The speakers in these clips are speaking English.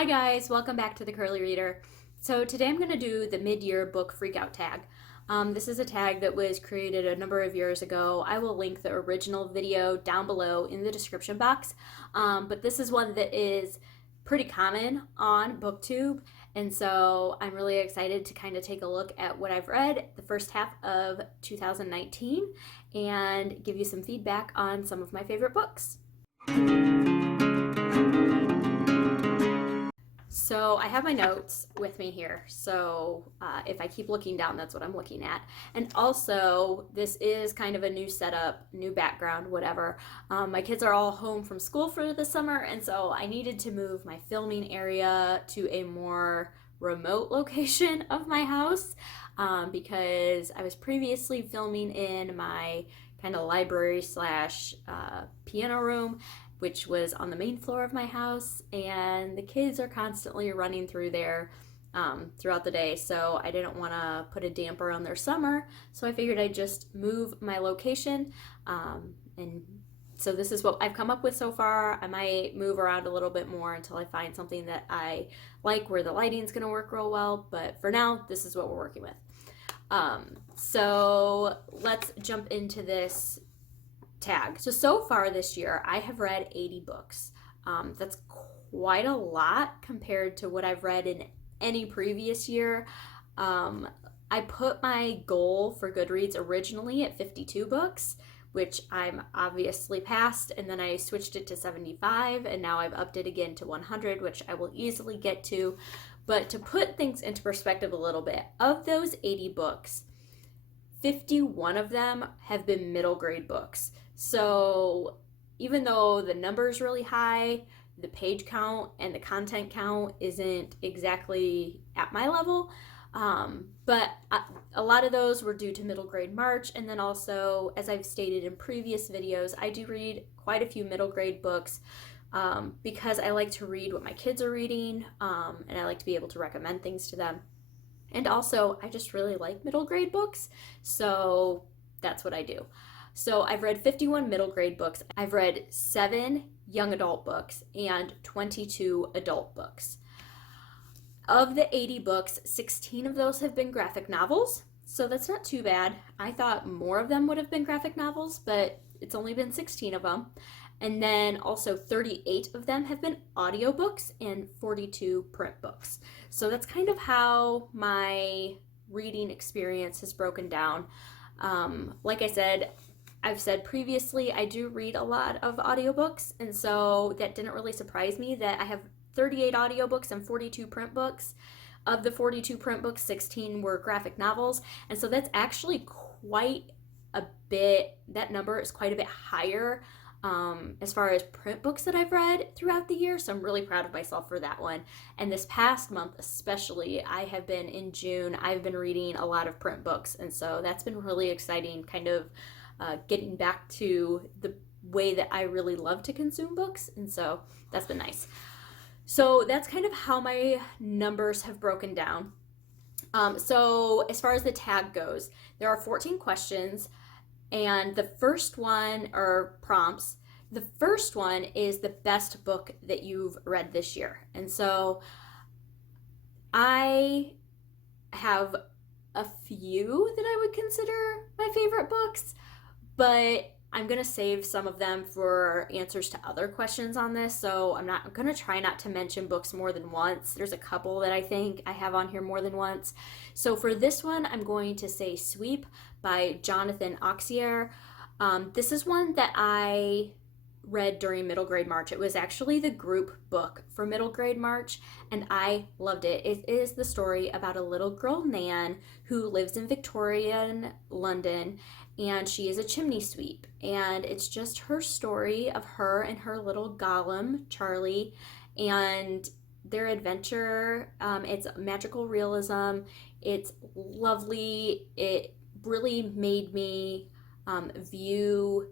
Hi guys, welcome back to the Curly Reader. So today I'm going to do the mid-year book Freakout tag. This is a tag that was created a number of years ago. I will link the original video down below in the description box, but this is one that is pretty common on BookTube, and so I'm really excited to kind of take a look at what I've read the first half of 2019 and give you some feedback on some of my favorite books. So I have my notes with me here, so if I keep looking down, that's what I'm looking at. And also, this is kind of a new setup, new background, whatever. My kids are all home from school for the summer, and so I needed to move my filming area to a more remote location of my house because I was previously filming in my kind of library slash piano room, which was on the main floor of my house, and the kids are constantly running through there throughout the day, so I didn't want to put a damper on their summer, so I figured I'd just move my location, and so this is what I've come up with so far. I might move around a little bit more until I find something that I like where the lighting's going to work real well, but for now, this is what we're working with. So let's jump into this tag. So far this year, I have read 80 books. That's quite a lot compared to what I've read in any previous year. I put my goal for Goodreads originally at 52 books, which I'm obviously past, and then I switched it to 75, and now I've upped it again to 100, which I will easily get to. But to put things into perspective a little bit, of those 80 books, 51 of them have been middle grade books. So even though the number is really high, the page count and the content count isn't exactly at my level. But a lot of those were due to middle grade March. And then also, as I've stated in previous videos, I do read quite a few middle grade books because I like to read what my kids are reading, and I like to be able to recommend things to them. And also, I just really like middle grade books, so that's what I do. So I've read 51 middle grade books. I've read 7 young adult books and 22 adult books. Of the 80 books, 16 of those have been graphic novels, so that's not too bad. I thought more of them would have been graphic novels, but it's only been 16 of them. And then also 38 of them have been audiobooks and 42 print books. So that's kind of how my reading experience has broken down. Like I said, I've said previously, I do read a lot of audiobooks, and so that didn't really surprise me that I have 38 audiobooks and 42 print books. Of the 42 print books, 16 were graphic novels, and so that's actually quite a bit, that number is quite a bit higher as far as print books that I've read throughout the year, so I'm really proud of myself for that one. And this past month especially, in June, I've been reading a lot of print books, and so that's been really exciting, kind of getting back to the way that I really love to consume books, and so that's been nice. So that's kind of how my numbers have broken down. So as far as the tag goes, there are 14 questions, and the first one, or prompts, the first one is the best book that you've read this year. And so I have a few that I would consider my favorite books, but I'm going to save some of them for answers to other questions on this, so I'm going to try not to mention books more than once. There's a couple that I think I have on here more than once. So for this one, I'm going to say Sweep by Jonathan Auxier. This is one that I read during middle grade March. It was actually the group book for middle grade March, and I loved it. It is the story about a little girl, Nan, who lives in Victorian London, and she is a chimney sweep, and it's just her story of her and her little golem, Charlie, and their adventure. It's magical realism. It's lovely. It really made me view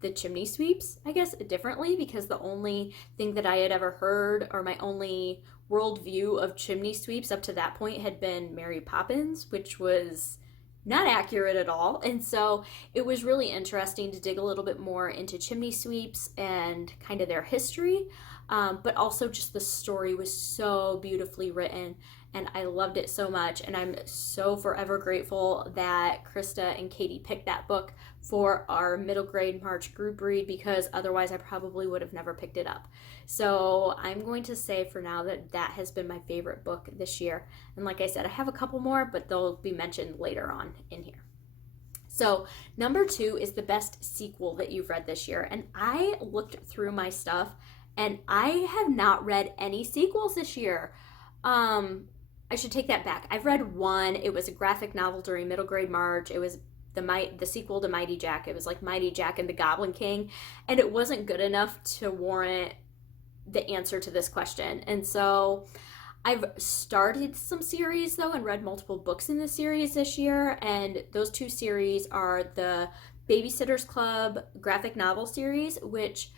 the chimney sweeps, I guess, differently, because the only thing that I had ever heard, or my only worldview of chimney sweeps up to that point, had been Mary Poppins, which was not accurate at all. And so it was really interesting to dig a little bit more into chimney sweeps and kind of their history. but also just the story was so beautifully written, and I loved it so much. And I'm so forever grateful that Krista and Katie picked that book for our middle grade March group read, because otherwise I probably would have never picked it up. So I'm going to say for now that that has been my favorite book this year. And like I said, I have a couple more, but they'll be mentioned later on in here. So number 2 is the best sequel that you've read this year. And I looked through my stuff and I have not read any sequels this year. I should take that back. I've read one. It was a graphic novel during middle grade March. It was the sequel to Mighty Jack. It was like Mighty Jack and the Goblin King, and it wasn't good enough to warrant the answer to this question. And so I've started some series though and read multiple books in the series this year, and those 2 series are the Babysitter's Club graphic novel series, which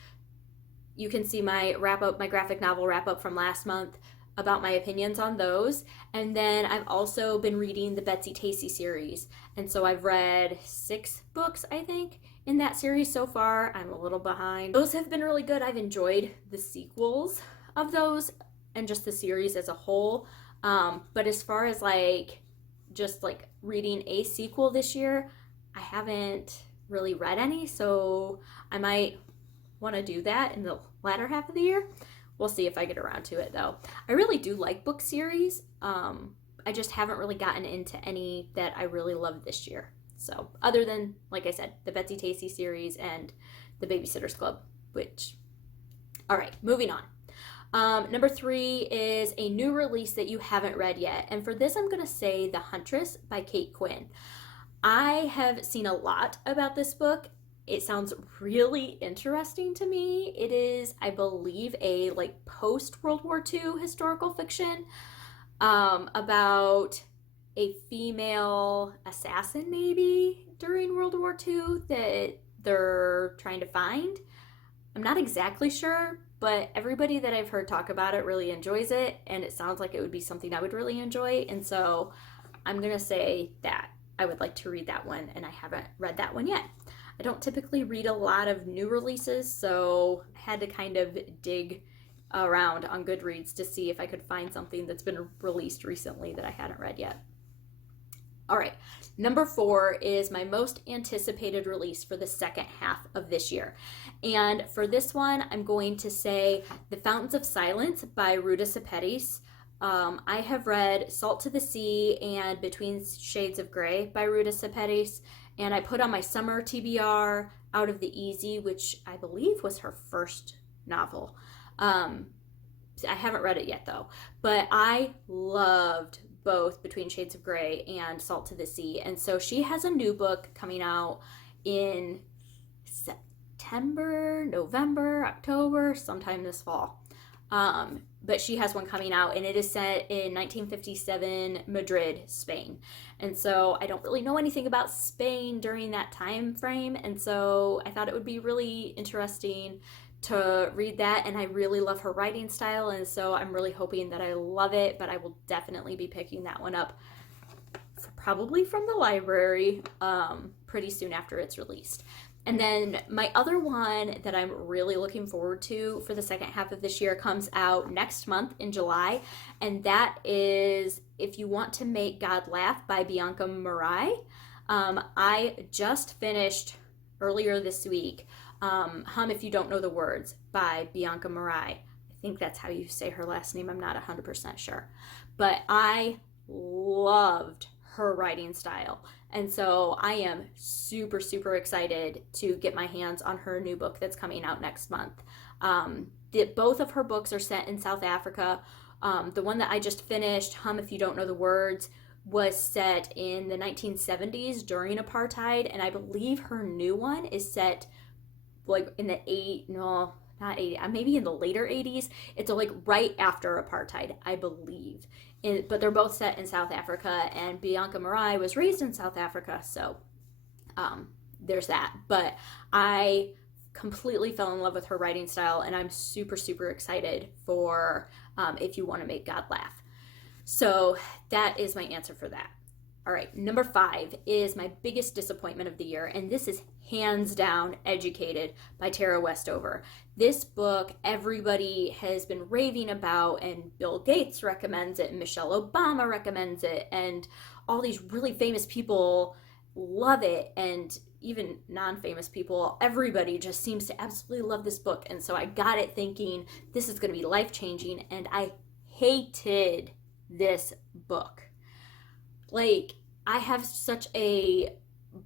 you can see my graphic novel wrap up from last month about my opinions on those. And then I've also been reading the Betsy Tacy series, and so I've read 6 books, I think, in that series so far. I'm a little behind. Those have been really good. I've enjoyed the sequels of those and just the series as a whole. But as far as just reading a sequel this year, I haven't really read any, so I might want to do that in the latter half of the year. We'll see if I get around to it though. I really do like book series. I just haven't really gotten into any that I really loved this year. So other than, like I said, the Betsy Tacy series and the Babysitter's Club, all right, moving on. Number 3 is a new release that you haven't read yet. And for this, I'm going to say The Huntress by Kate Quinn. I have seen a lot about this book. It sounds really interesting to me. It is, I believe, a post-World War II historical fiction about a female assassin maybe during World War II that they're trying to find. I'm not exactly sure, but everybody that I've heard talk about it really enjoys it, and it sounds like it would be something I would really enjoy. And so I'm going to say that I would like to read that one, and I haven't read that one yet. I don't typically read a lot of new releases, so I had to kind of dig around on Goodreads to see if I could find something that's been released recently that I hadn't read yet. All right, number 4 is my most anticipated release for the second half of this year. And for this one, I'm going to say The Fountains of Silence by Ruta Sepetys. I have read Salt to the Sea and Between Shades of Grey by Ruta Sepetys, and I put on my summer TBR Out of the Easy, which I believe was her first novel. I haven't read it yet though, but I loved both Between Shades of Grey and Salt to the Sea. And so she has a new book coming out in September, November, October, sometime this fall. But she has one coming out, and it is set in 1957 Madrid, Spain. And so I don't really know anything about Spain during that time frame, and so I thought it would be really interesting to read that. And I really love her writing style, and so I'm really hoping that I love it. But I will definitely be picking that one up probably from the library pretty soon after it's released. And then my other one that I'm really looking forward to for the second half of this year comes out next month in July, and that is If You Want to Make God Laugh by Bianca Marais. I just finished earlier this week Hum If You Don't Know the Words by Bianca Marais. I think that's how you say her last name. I'm not 100% sure. But I loved her writing style. And so I am super, super excited to get my hands on her new book that's coming out next month. Both of her books are set in South Africa. The one that I just finished, Hum If You Don't Know the Words, was set in the 1970s during apartheid. And I believe her new one is set in the maybe in the later 80s. It's right after apartheid, I believe. But they're both set in South Africa, and Bianca Marais was raised in South Africa, so there's that. But I completely fell in love with her writing style, and I'm super, super excited for If You Want to Make God Laugh. So that is my answer for that. All right, number 5 is my biggest disappointment of the year, and this is hands down Educated by Tara Westover. This book everybody has been raving about, and Bill Gates recommends it, and Michelle Obama recommends it, and all these really famous people love it, and even non-famous people, everybody just seems to absolutely love this book. And so I got it thinking this is going to be life-changing, and I hated this book. Like, I have such a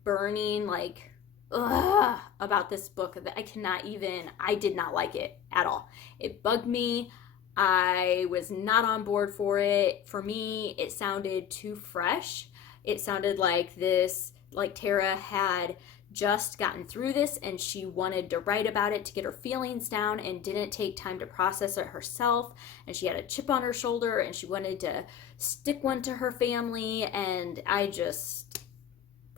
burning, like, ugh, about this book that I did not like it at all. It bugged me. I was not on board for it. For me, it sounded too fresh. It sounded like like Tara had just gotten through this and she wanted to write about it to get her feelings down and didn't take time to process it herself. And she had a chip on her shoulder and she wanted to stick one to her family. And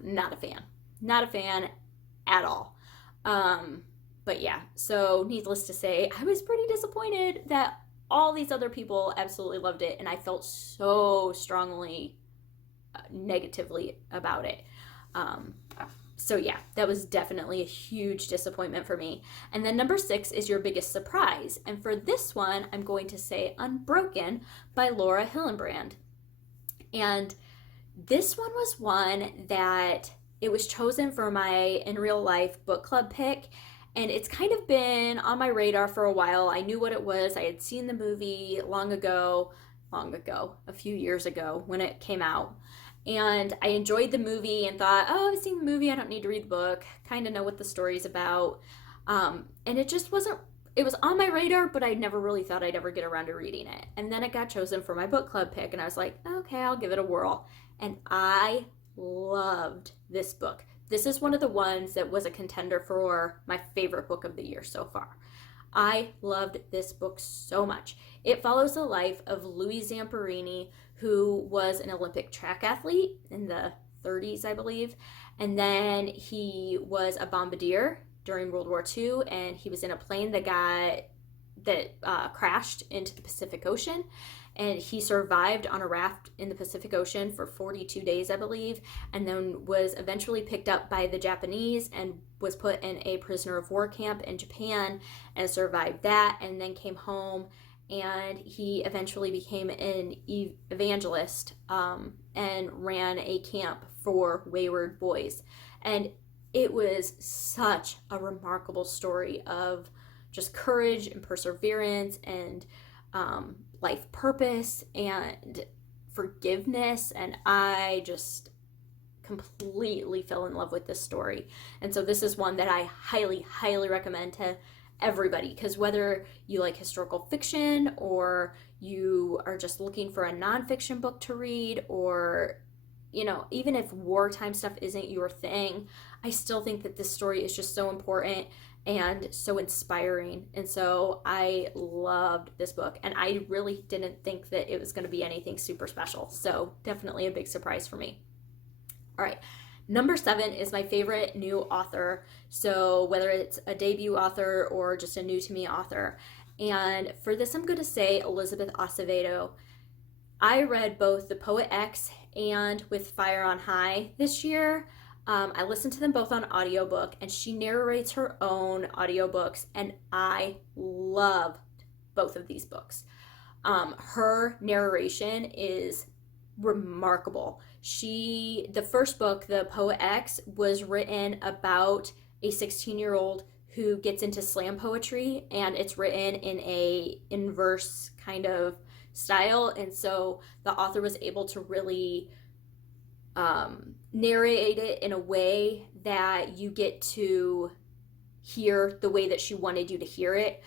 not a fan. Not a fan at all. But yeah, so needless to say, I was pretty disappointed that all these other people absolutely loved it, and I felt so strongly negatively about it. Um, so yeah, that was definitely a huge disappointment for me. And then number 6 is your biggest surprise. And for this one, I'm going to say Unbroken by Laura Hillenbrand. And this one was one that it was chosen for my in real life book club pick. And it's kind of been on my radar for a while. I knew what it was. I had seen the movie long ago, a few years ago when it came out. And I enjoyed the movie and thought, oh, I've seen the movie. I don't need to read the book. Kind of know what the story's about. And it just wasn't, it was on my radar, but I never really thought I'd ever get around to reading it. And then it got chosen for my book club pick. And I was like, okay, I'll give it a whirl. And I loved this book. This is one of the ones that was a contender for my favorite book of the year so far. I loved this book so much. It follows the life of Louis Zamperini, who was an Olympic track athlete in the 30s, I believe. And then he was a bombardier during World War II, and he was in a plane that crashed into the Pacific Ocean. And he survived on a raft in the Pacific Ocean for 42 days, I believe, and then was eventually picked up by the Japanese and was put in a prisoner of war camp in Japan and survived that, and then came home. And he eventually became an evangelist and ran a camp for wayward boys. And it was such a remarkable story of just courage and perseverance and life purpose and forgiveness. And I just completely fell in love with this story. And so this is one that I highly, highly recommend to everybody, because whether you like historical fiction or you are just looking for a nonfiction book to read, or even if wartime stuff isn't your thing, I still think that this story is just so important and so inspiring. And so I loved this book, and I really didn't think that it was going to be anything super special. So definitely a big surprise for me. All right. Number 7 is my favorite new author. So whether it's a debut author or just a new to me author. And for this, I'm going to say Elizabeth Acevedo. I read both The Poet X and With Fire on High this year. I listened to them both on audiobook, and she narrates her own audiobooks, and I loved both of these books. Her narration is remarkable. The first book, The Poet X, was written about a 16-year-old who gets into slam poetry, and it's written in a inverse kind of style, and so the author was able to really narrate it in a way that you get to hear the way that she wanted you to hear it,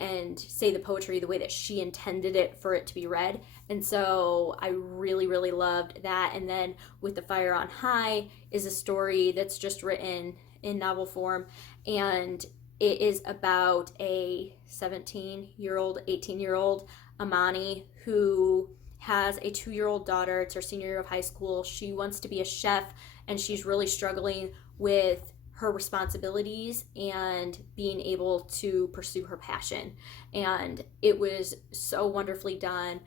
and say the poetry the way that she intended it for it to be read. And so I really, really loved that. And then With the Fire on High is a story that's just written in novel form, and it is about a 17-year-old, 18-year-old Amani who has a 2-year-old daughter. It's her senior year of high school. She wants to be a chef, and she's really struggling with her responsibilities and being able to pursue her passion. And it was so wonderfully done.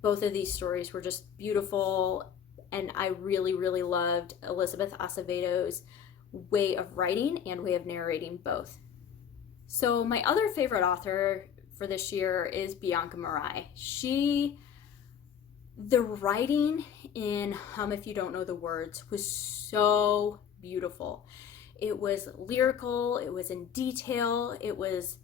Both of these stories were just beautiful, and I really, really loved Elizabeth Acevedo's way of writing and way of narrating both. So my other favorite author for this year is Bianca Marais. The writing in If You Don't Know the Words was so beautiful. It was lyrical, it was in detail, it was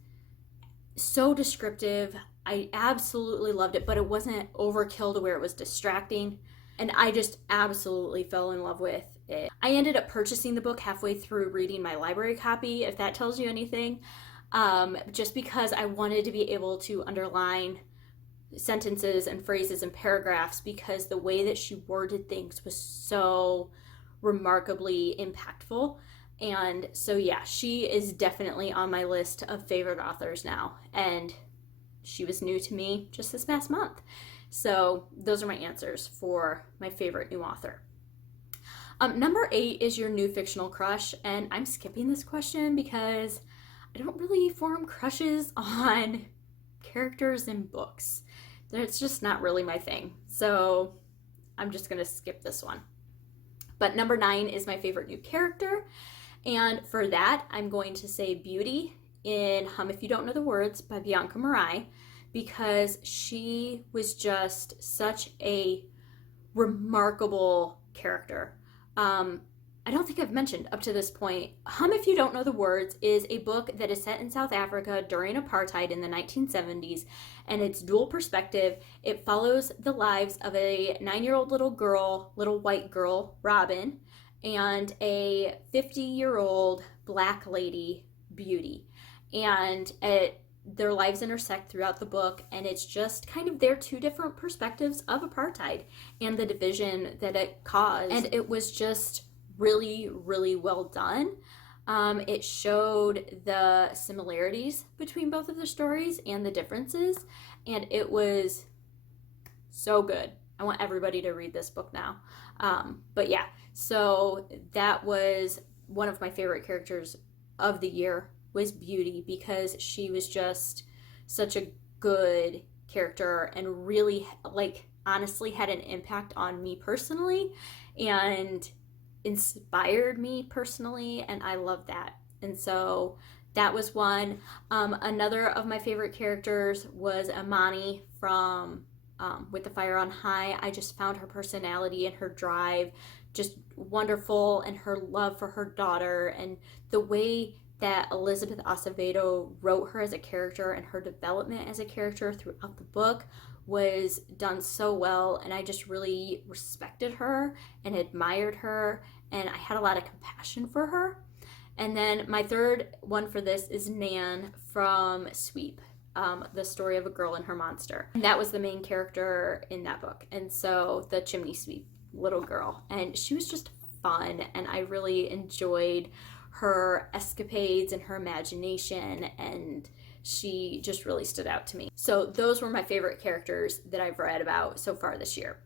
so descriptive. I absolutely loved it, but it wasn't overkill to where it was distracting. And I just absolutely fell in love with it. I ended up purchasing the book halfway through reading my library copy, if that tells you anything, just because I wanted to be able to underline sentences and phrases and paragraphs, because the way that she worded things was so remarkably impactful. And so, yeah, she is definitely on my list of favorite authors now. And she was new to me just this past month. So those are my answers for my favorite new author. Number 8 is your new fictional crush. And I'm skipping this question because I don't really form crushes on characters in books. It's just not really my thing. So I'm just going to skip this one. But number 9 is my favorite new character. And for that, I'm going to say Beauty in If You Don't Know the Words by Bianca Marais, because she was just such a remarkable character. I don't think I've mentioned up to this point, If You Don't Know the Words is a book that is set in South Africa during apartheid in the 1970s, and it's dual perspective. It follows the lives of a 9-year-old little white girl, Robin, and a 50-year-old black lady, Beauty. And their lives intersect throughout the book, and it's just kind of their two different perspectives of apartheid and the division that it caused. And it was just really, really well done. It showed the similarities between both of the stories and the differences, and it was so good. I want everybody to read this book now. But yeah, so that was one of my favorite characters of the year, was Beauty, because she was just such a good character and really, honestly had an impact on me personally and inspired me personally, and I love that. And so that was one. Another of my favorite characters was Amani from With the Fire on High. I just found her personality and her drive just wonderful, and her love for her daughter, and the way that Elizabeth Acevedo wrote her as a character and her development as a character throughout the book was done so well, and I just really respected her and admired her, and I had a lot of compassion for her. And then my third one for this is Nan from Sweep, the story of a girl and her monster. And that was the main character in that book, and so the chimney sweep little girl, and she was just fun, and I really enjoyed her escapades and her imagination, and she just really stood out to me. So those were my favorite characters that I've read about so far this year.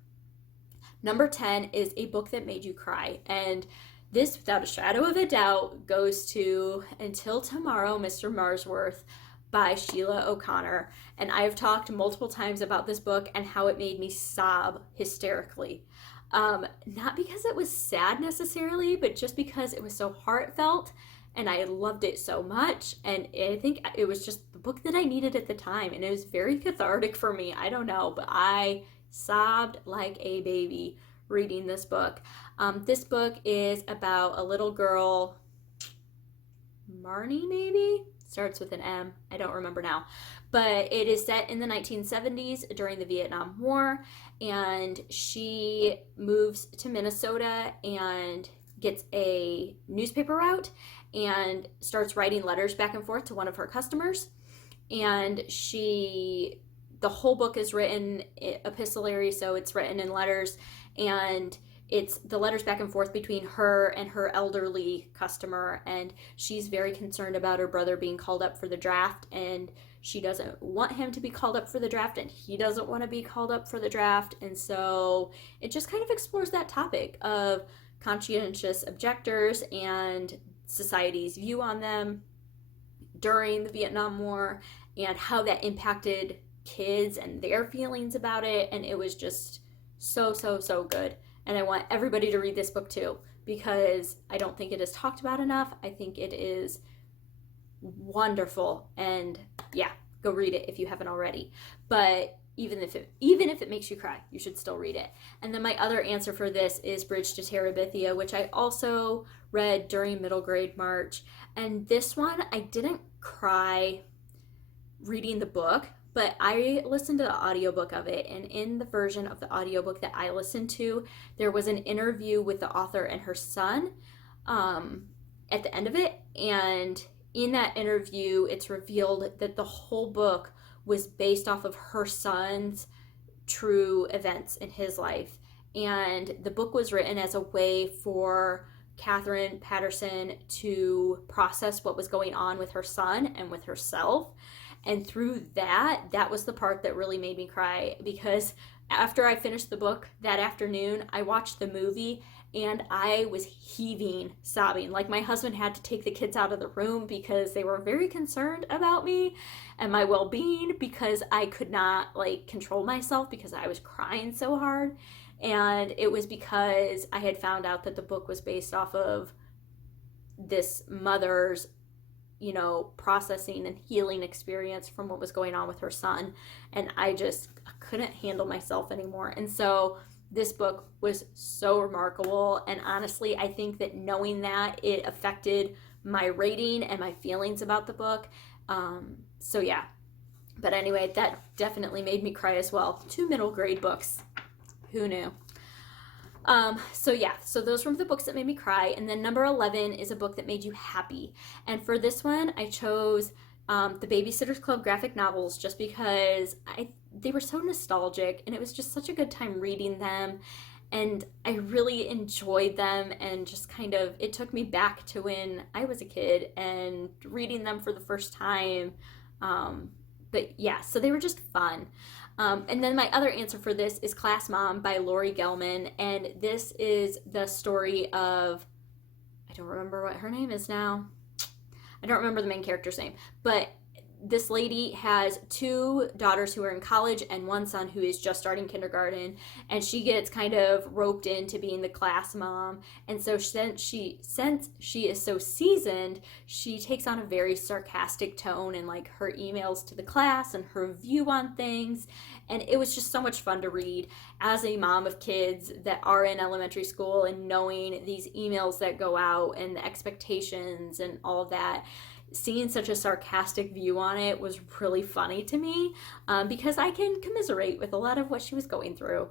Number 10 is A Book That Made You Cry, and this, without a shadow of a doubt, goes to Until Tomorrow, Mr. Marsworth by Sheila O'Connor. And I have talked multiple times about this book and how it made me sob hysterically. Not because it was sad necessarily, but just because it was so heartfelt and I loved it so much. And I think it was just the book that I needed at the time, and it was very cathartic for me. I don't know, but I sobbed like a baby reading this book. This book is about a little girl, Marnie maybe? Starts with an M. I don't remember now. But it is set in the 1970s during the Vietnam War, and she moves to Minnesota and gets a newspaper route and starts writing letters back and forth to one of her customers. And the whole book is written epistolary, so it's written in letters, and it's the letters back and forth between her and her elderly customer, and she's very concerned about her brother being called up for the draft, and she doesn't want him to be called up for the draft, and he doesn't want to be called up for the draft. And so it just kind of explores that topic of conscientious objectors and society's view on them during the Vietnam War and how that impacted kids and their feelings about it. And it was just so good. And I want everybody to read this book too, because I don't think it is talked about enough. I think it is wonderful. And yeah, go read it if you haven't already. But even if it makes you cry, you should still read it. And then my other answer for this is Bridge to Terabithia, which I also read during middle grade March. And this one, I didn't cry reading the book, but I listened to the audiobook of it, and in the version of the audiobook that I listened to, there was an interview with the author and her son um, at the end of it. And in that interview, it's revealed that the whole book was based off of her son's true events in his life. And the book was written as a way for Catherine Patterson to process what was going on with her son and with herself. And through that was the part that really made me cry, because after I finished the book that afternoon, I watched the movie and I was heaving, sobbing. Like, my husband had to take the kids out of the room because they were very concerned about me and my well-being, because I could not like control myself because I was crying so hard. And it was because I had found out that the book was based off of this mother's, processing and healing experience from what was going on with her son. And I just couldn't handle myself anymore. And so this book was so remarkable. And honestly, I think that knowing that, it affected my rating and my feelings about the book. So yeah. But anyway, that definitely made me cry as well. 2 middle grade books. Who knew? So those were the books that made me cry. And then number 11 is a book that made you happy. And for this one, I chose the Babysitter's Club graphic novels, just because they were so nostalgic, and it was just such a good time reading them. And I really enjoyed them, and just kind of, it took me back to when I was a kid and reading them for the first time. But yeah, so they were just fun. And then my other answer for this is Class Mom by Lori Gelman. And this is the story of, I don't remember what her name is now. I don't remember the main character's name. But this lady has 2 daughters who are in college and 1 son who is just starting kindergarten. And she gets kind of roped into being the class mom. And so since she is so seasoned, she takes on a very sarcastic tone in like her emails to the class and her view on things. And it was just so much fun to read as a mom of kids that are in elementary school, and knowing these emails that go out and the expectations and all of that. Seeing such a sarcastic view on it was really funny to me, because I can commiserate with a lot of what she was going through.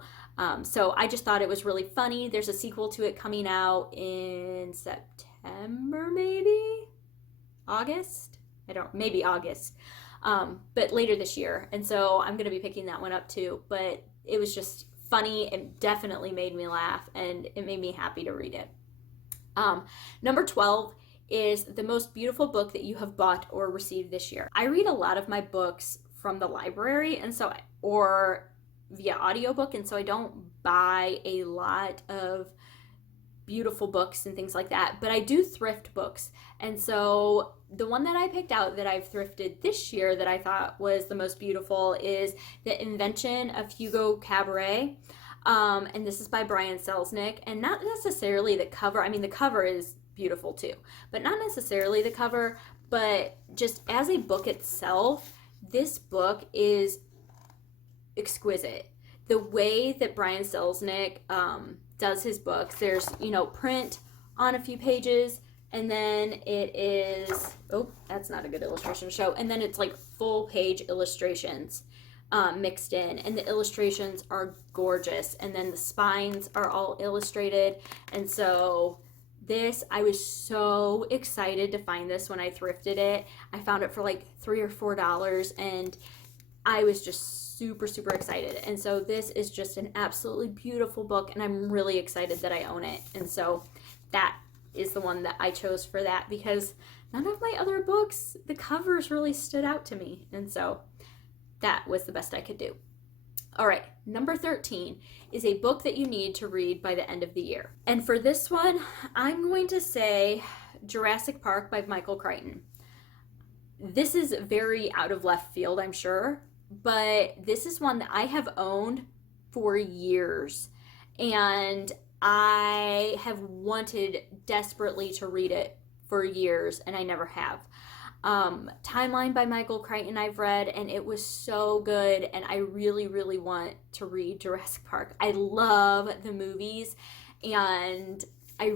So I just thought it was really funny. There's a sequel to it coming out in September, maybe August. Maybe August, but later this year. And so I'm going to be picking that one up too. But it was just funny. It definitely made me laugh, and it made me happy to read it. Number 12 is the most beautiful book that you have bought or received this year. I read a lot of my books from the library, and so, or via audiobook, and so I don't buy a lot of beautiful books and things like that, but I do thrift books. And so the one that I picked out that I've thrifted this year that I thought was the most beautiful is The Invention of Hugo Cabaret. And this is by Brian Selznick, and not necessarily the cover. I mean, the cover is beautiful too, but not necessarily the cover, but just as a book itself, this book is exquisite. The way that Brian Selznick does his books, there's, print on a few pages, and then it is, oh, that's not a good illustration to show, and then it's like full page illustrations mixed in, and the illustrations are gorgeous, and then the spines are all illustrated. And so I was so excited to find this when I thrifted it. I found it for like $3 or $4, and I was just super, super excited. And so this is just an absolutely beautiful book, and I'm really excited that I own it. And so that is the one that I chose for that, because none of my other books, the covers really stood out to me. And so that was the best I could do. All right, number 13 is a book that you need to read by the end of the year. And for this one, I'm going to say Jurassic Park by Michael Crichton. This is very out of left field, I'm sure, but this is one that I have owned for years, and I have wanted desperately to read it for years, and I never have. Timeline by Michael Crichton I've read, and it was so good, and I really, really want to read Jurassic Park. I love the movies, and I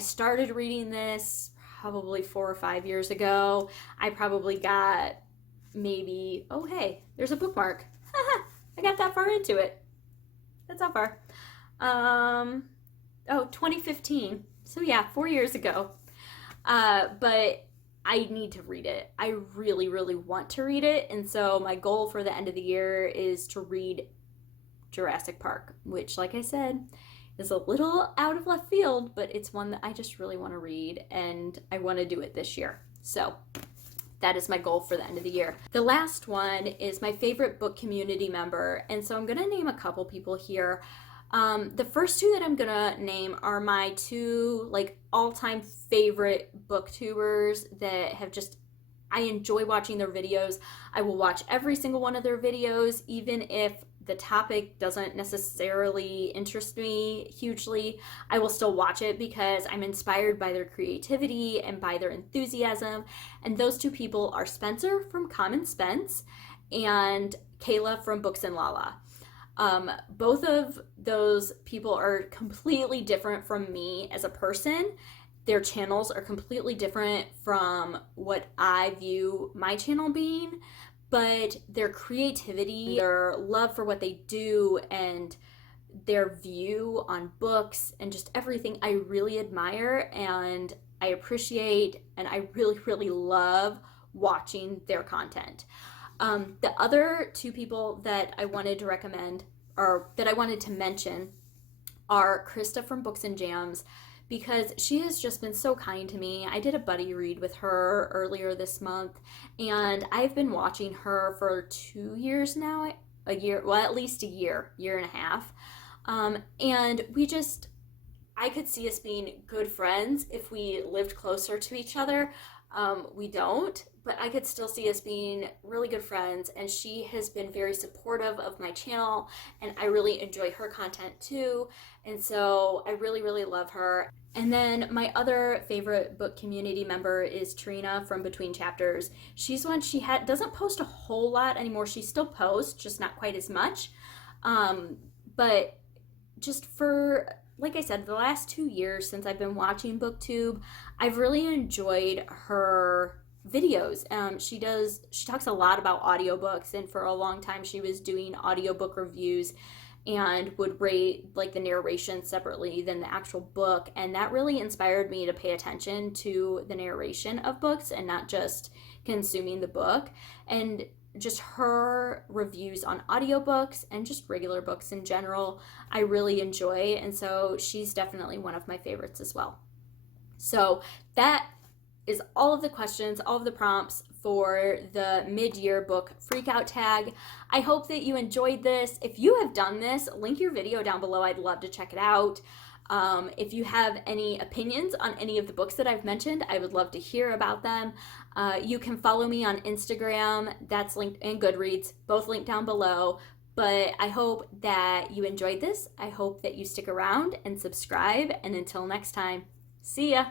started reading this probably 4 or 5 years ago. I probably got maybe, oh hey, there's a bookmark. I got that far into it. That's how far. 2015. So yeah, 4 years ago. But I need to read it. I really, really want to read it. And so my goal for the end of the year is to read Jurassic Park, which, like I said, is a little out of left field, but it's one that I just really want to read, and I want to do it this year. So that is my goal for the end of the year. The last one is my favorite book community member, and so I'm going to name a couple people here. The first two that I'm gonna name are my two all-time favorite booktubers that have just, I enjoy watching their videos. I will watch every single one of their videos, even if the topic doesn't necessarily interest me hugely. I will still watch it because I'm inspired by their creativity and by their enthusiasm. And those two people are Spencer from Common Spence and Kayla from Books and Lala. Both of those people are completely different from me as a person. Their channels are completely different from what I view my channel being, but their creativity, their love for what they do, and their view on books and just everything I really admire and I appreciate, and I really, really love watching their content. The other two people that I wanted to recommend, or that I wanted to mention, are Krista from Books and Jams, because she has just been so kind to me. I did a buddy read with her earlier this month, and I've been watching her for 2 years now, a year, well, at least a year and a half. And I could see us being good friends if we lived closer to each other. We don't, but I could still see us being really good friends, and she has been very supportive of my channel, and I really enjoy her content too, and so I really, really love her. And then my other favorite book community member is Trina from Between Chapters. She's one, doesn't post a whole lot anymore. She still posts, just not quite as much, but just for, like I said, the last 2 years since I've been watching BookTube, I've really enjoyed her videos. She talks a lot about audiobooks, and for a long time she was doing audiobook reviews and would rate the narration separately than the actual book, and that really inspired me to pay attention to the narration of books and not just consuming the book. And just her reviews on audiobooks and just regular books in general, I really enjoy, and so she's definitely one of my favorites as well. So that is all of the questions, all of the prompts for the mid-year book Freakout tag. I hope that you enjoyed this. If you have done this, link your video down below. I'd love to check it out. If you have any opinions on any of the books that I've mentioned, I would love to hear about them. You can follow me on Instagram, that's linked, and Goodreads, both linked down below. But I hope that you enjoyed this. I hope that you stick around and subscribe. And until next time, see ya.